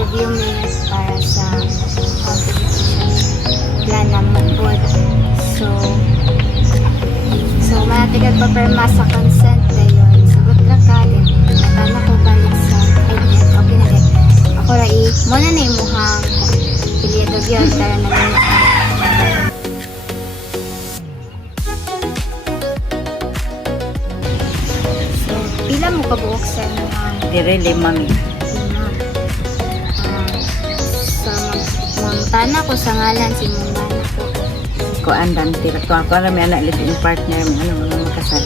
interview me para sa competition plan naman po. So matigal pa perma sa consent na yun. Sagot ka ka din. Natana ko balik sa headnet. Okay na din. Ako rai, muna na yung muhang piliyadog yun. Tara na rin. So, pila mo kabuok sa muhang Dirili, mami. Tana ko sa ngalan si Mungana ko. Ko andan tira to ako alam anak living partner mo ano mga makasal.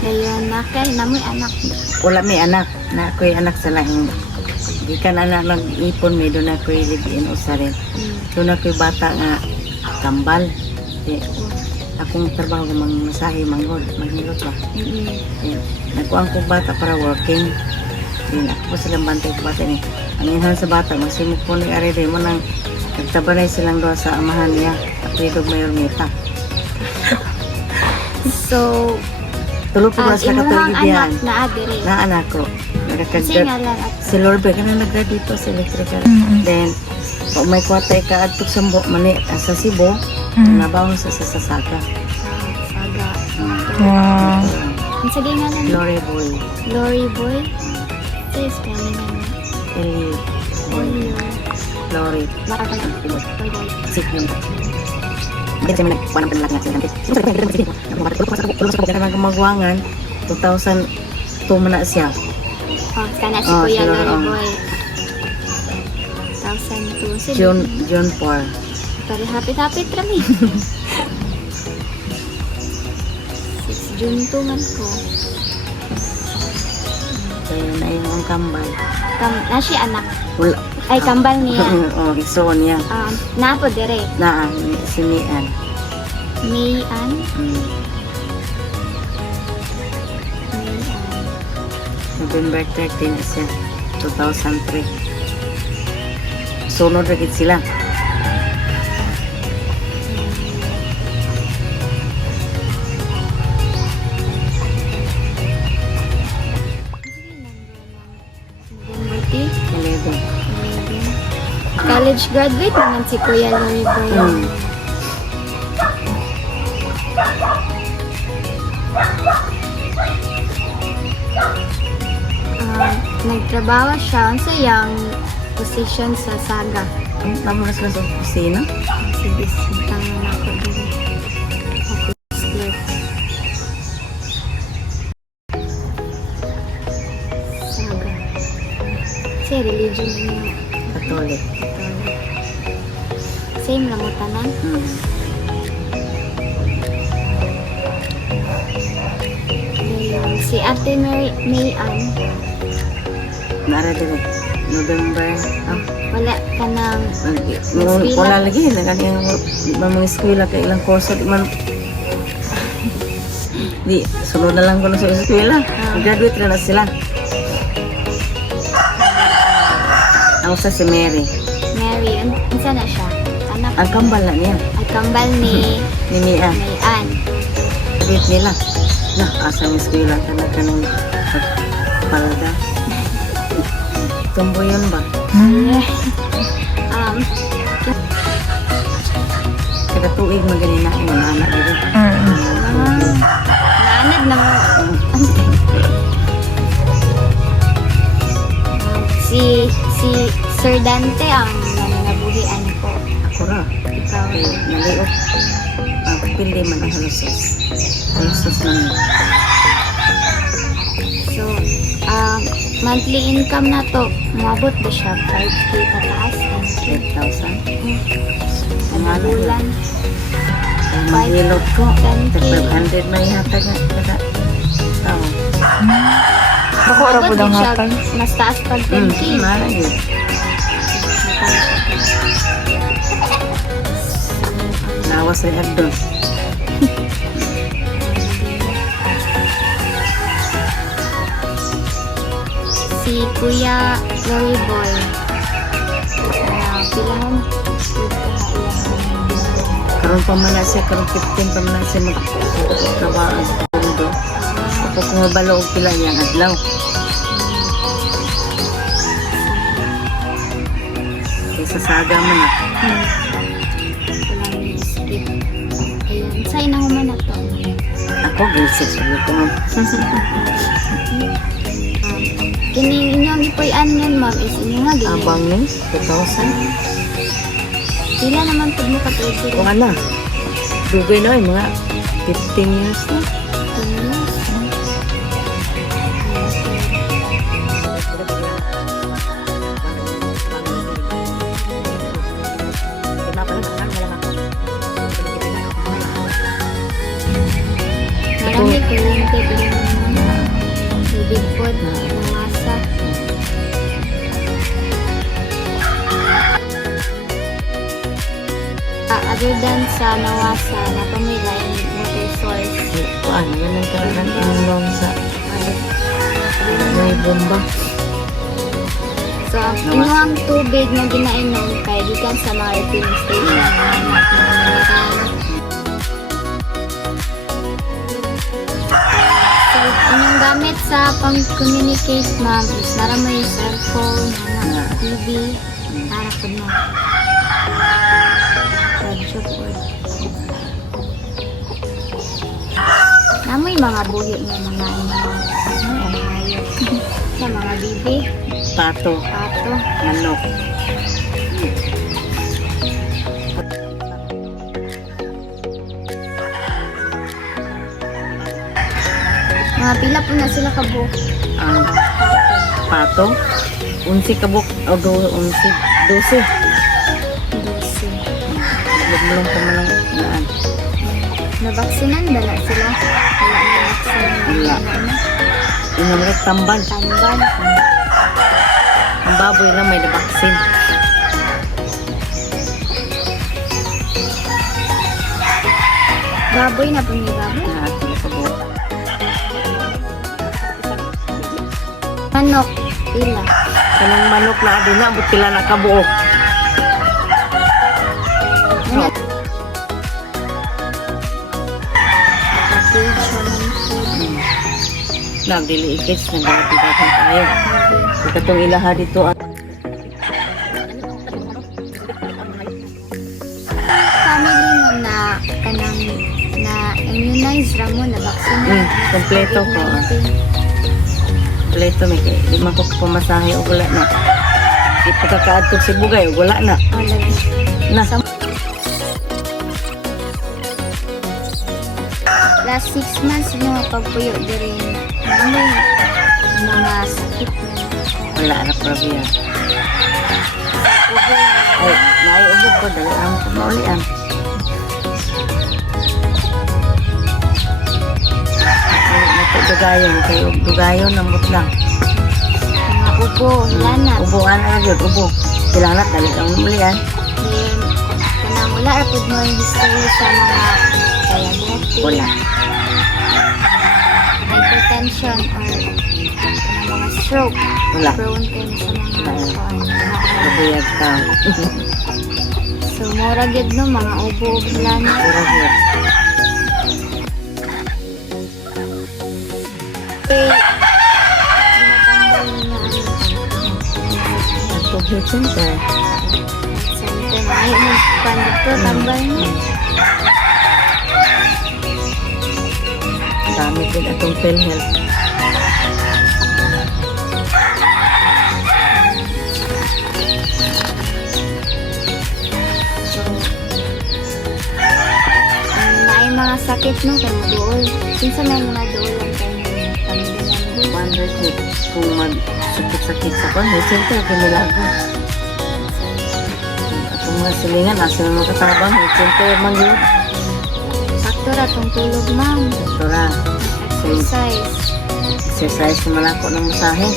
Dayon na kay namoy anak. Wala may anak na ako'y anak sa lahing. Di ka na nag-ipon may doon ako'y live-in usarin. Doon ako'y bata nga kambal. Di, akong trabaho ng mga masahe, manghilot ba. Nakuha ko bata para working. Di, ako po silang bantay ko bata ni. Ang inhan sa bata, magsimuk po ni Aride mo nang nagtabanay silang doon sa amahan niya. Apelidog Mayor Meta. So, Tulo po ba sa imuhang katulid yan? anak na adire. Na anak ko. Kasi nga lang at Si Lorbe, ka na nag-graduate po sa electrical. Then, pag may kwatay ka at sa mani, sa Cebu, nabaho sa Sasaka. saga. Wow. Ang sige nga lang. Glory boy. Glory boy. Sis, kami nga na. Eli boy. Glory. Makakagod. Sik yun. Hindi siya nagkuha ng panlaki nga sila. Tulog sa magwangan, 2002 mo na siya. Oh, kana si Oh, Kuya sure, Glory oh. boy. 2002. Sige. June 4. Pero hapit-hapit rami. 6 June 2 man ko. Kaya na yung ang kambal. Na siya anak. Wala. Ay, kambal niya. Oh, iso niya. Napo dire. Na, si Mian. Mayan. Mm. November 13 na siya. 2003. Sunod rin sila. November 11. College graduate naman si Kuya Glory boy. Nagtrabaho siya sa yung position sa Saga. Tama na sila sa opisina. Si bisitang na ako din. Office clerk. Saga. Si religion niya. Catholic. Same lang mo tanan. Ayun, si Ate Mayan. Nara din November. Wala ka nang Wala lagi. Nagano yung mga eskwela ka ilang kurso. Di, sunod na lang ko na sa eskwela. Graduate na sila. Ako sa si Mary. Mary. Ansa na siya? Anak. Ang kambal na niya. Ang kambal ni Ni Mia. Mayan. Graduate nila. Na, asang eskwela ka na kanong palda. Tumbo yun ba? Kada tuig magaling na yung mga anak dito. Naanad ng si Sir Dante ang nananabuhian ko. Ako ra. Ikaw. Kaya naliot. Pili man ang halusos. Halusos man. So, monthly income na to, umabot ba siya? 5K pataas? 8,000. Ano bulan? Ang mahilot ko. 10K. 500 na ihatag nga. Kada tao. Ako ra po lang hatag. Mas taas pag 10K. Mara yun. Nawas ay addos. Kuya Glory Boy. Pilahan. Karon pa man na siya, karon 15 pa man na siya magtrabaho sa mundo. Ako kung mabalo og pila niyang adlaw. Sa saga man na. Walang skip. Ayun. Sa'yo na human na to. Ako, gisip sa ko. Kining inyong ipuy-an yan, ma'am, is inyong nga gini. Abang ni, 2,000. Sila naman pag mo katulog. Kung ano, dugay na mga 15 years na. Marami kuryente din naman. Tubig po, mangasa. Other than sa nawasa, na pamilya yung water source. Ano yun ang karang inom sa may bomba. So, ang inuang tubig na ginainom kay gikan sa mga refilling station. So, inyong gamit sa pang-communicate, ma'am, is naramay cellphone, TV, harapod mo. Radyo po. Namoy mga buhi ng mga hayop. Sa mga bibi, Pato, pato. manok. Mga pila po na sila kabuok. Ang pato, 11 kabuk, o 11, 12. Dose. Lumulong pa man lang naan. Nabaksinan ba na sila? Wala na vaccine. Wala. Inamrit tambal. Tambal. Ang baboy lang may nabaksin. Baboy na po ni baboy. Lahat ng kabuk. Manok. Pila. Kanang manok na aduna, abot sila na kabuok. Mga package naman po. Nagdili ikits, nagdili tayo. Katong ilaha dito at Family mo na kanang na immunize ra mo na vaccine. kompleto ko. Kompleto may kay lima ko pumasahe o wala na. Di pagkakaadtog si Bugay o wala na. Nasa Last 6 months nyo pagpuyo din namin mga sakit na wala na probiya. Ay, naiubog ko dahil ang kumaulian. Dugayon, kayo dugayon ng butlang. mga ubo, hilanat. Ubuan na yun, ubo. Silangat, dali ang umulian. Then, kanang wala ra pud mo yung history sa mga diabetes, Wala. hypertension, or kanang mga stroke. Wala. Prone kayo sa mga Nabuyag ka. So, mura gyud no, mga ubo, hilanat. Pura yun. Okay. Ginatambal niyo Nagtubig center. center. Ay, dito, tambal niyo. Dami din atong PhilHealth. Naay mga sakit no, kaya maduol. Pinsa may mga duolan kayo ng pamilya. Wonder kung mag-sakit-sakit sa kwan. May center, kinilago. Atong mga silingan, asa na makatabang. May center, mangyod. Sakto ra tong tulog, ma'am. Doktora, Exercise. exercise naman ako ng masahe.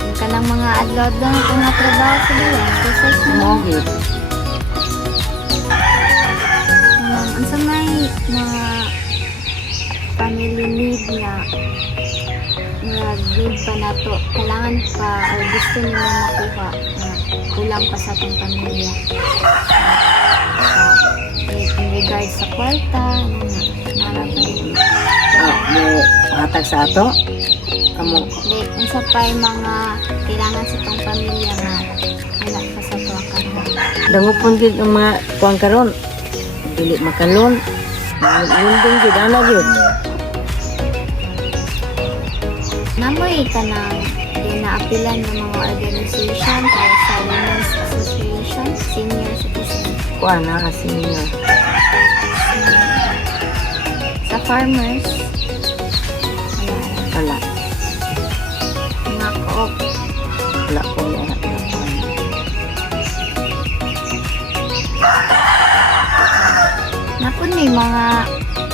Yung kanang mga adlaw-adlaw na itong trabaho sa dito. Exercise na mo. Mangyod. Ang sa may mga family need na murag need pa na to. Kailangan pa or gusto niyo makuha na kulang pa sa atong pamilya. In regards sa kwarta, narabay. Mo hatag sa ato. Amo Like, unsa pa yung mga kailangan sa itong pamilya na wala pa sa tuwa ka. dangupon gid ang mga kuang karon. Dili makalon. Lundong gid ana gyud. Namoy ka na ginaapilan ng mga organization para sa Women's Association, Senior Citizen. Kuan na kasi niya. Sa farmers, Wala. mga co-op, Wala ko na. napun may mga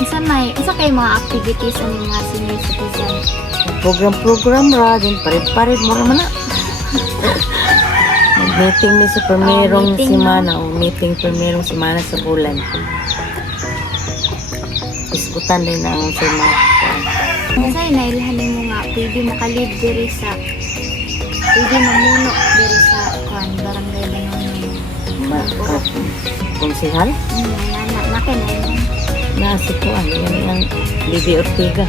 isa kay mga activities ang mga senior citizen. Program ra din pared-pared mo naman na. Meeting ni sa primerong meeting, semana o meeting primerong semana sa bulan. Iskutan din ang semana. Kasi nailhan mo nga pwede makalib diri sa pwede mamuno diri sa barangay Banono. Konsehal? Nakin na yun. Nasi ko yan ang Libby Ortega.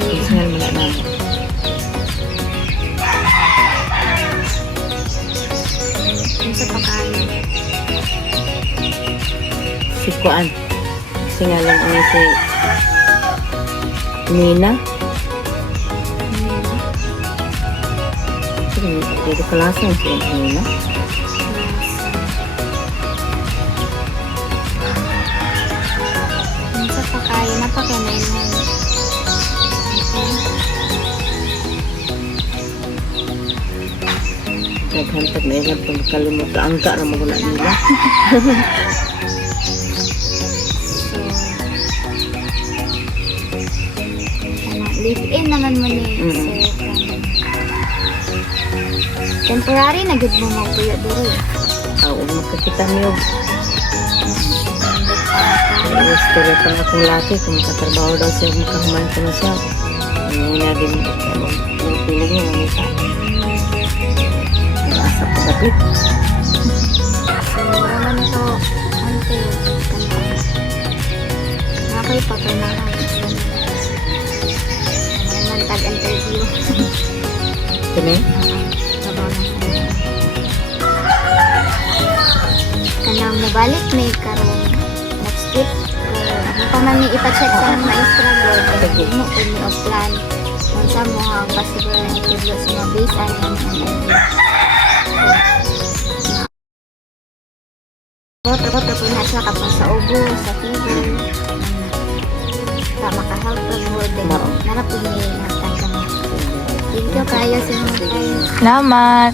Konsehal mo na naman. Yung sa pagkain. Si Kuan. Kasi nga lang ang si Nina. Dito kalasan si Nina. Yung sa pagkain, napakinain mo. Naghantag na ilan pag kalimot ka angka na magula nila. Live-in naman mo ni Mm. temporary na good mo magpuyo dito. Huwag magkakita niyo. Istorya pa na akong laki kung katrabaho daw siya makahuman ko na siya. Ang una din yung piling niya ng isa. Ang asa pa dapit. So, naman ito, ante, nakoy papernahan. Naman tag-interview. Kini? Trabaho na siya. Kanang mabalik may karong next week. Ano pa man may ipacheck sa mga maestra board. Kasi mo kung may plan. Kung sa mo ang possible na interview sa mga base and interview. Bot po na siya kapag sa ubo, sa fever. Sa makahelp na board. Narap po may natagam. Thank you kayo sa mga kayo. Salamat.